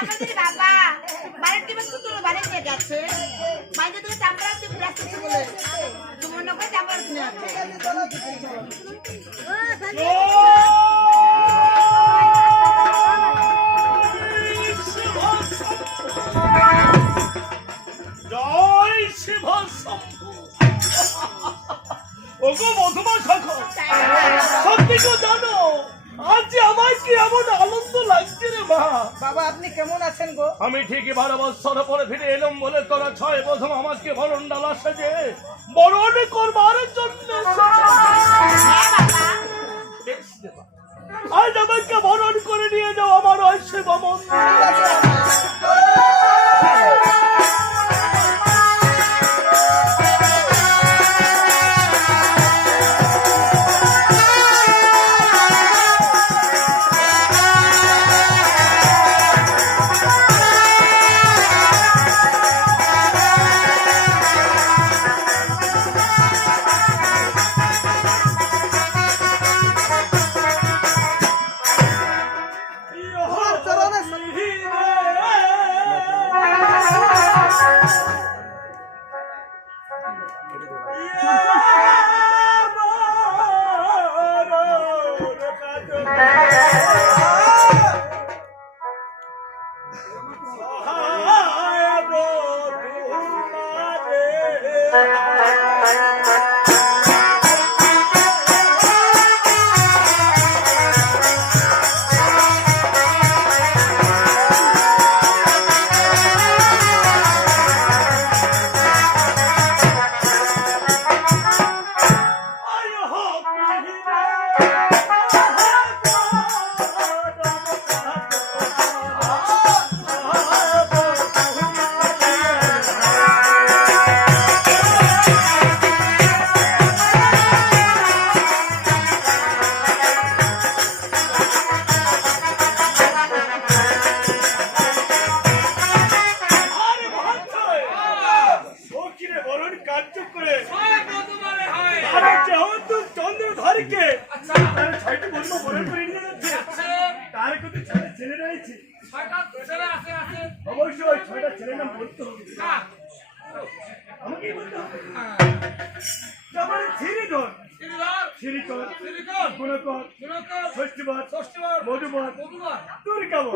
আমাদের বাবা বাড়িতে বসে তোর বাড়িতে গেছে বাইরে থেকে চামড়া দিয়ে রাখতে বলে তোমার নকল চামড়া কিনে জয় শিব শম্ভু ওগো মধুমা শাখা সত্যি তো জানো আজ আমার কি এমন আনন্দ লাগছে রে মা। বাবা আপনি কেমন আছেন গো? আমি ঠিকই 12 বছর পরে ফিরে এলাম বলে তোরা 6 প্রথম আমাকে বরণ ডালা সাজে বরণ করবার জন্য আজ আমাকে বরণ করে নিয়ে যাও আমার শিব মন্দির। অবশ্যই 6টা ছেলের নাম বলতে হবে। আমাকে বলতে হবে যেমন শ্রীধর শ্রীকর গুণকর ষষ্ঠীবর মধুবর দুর্গাবর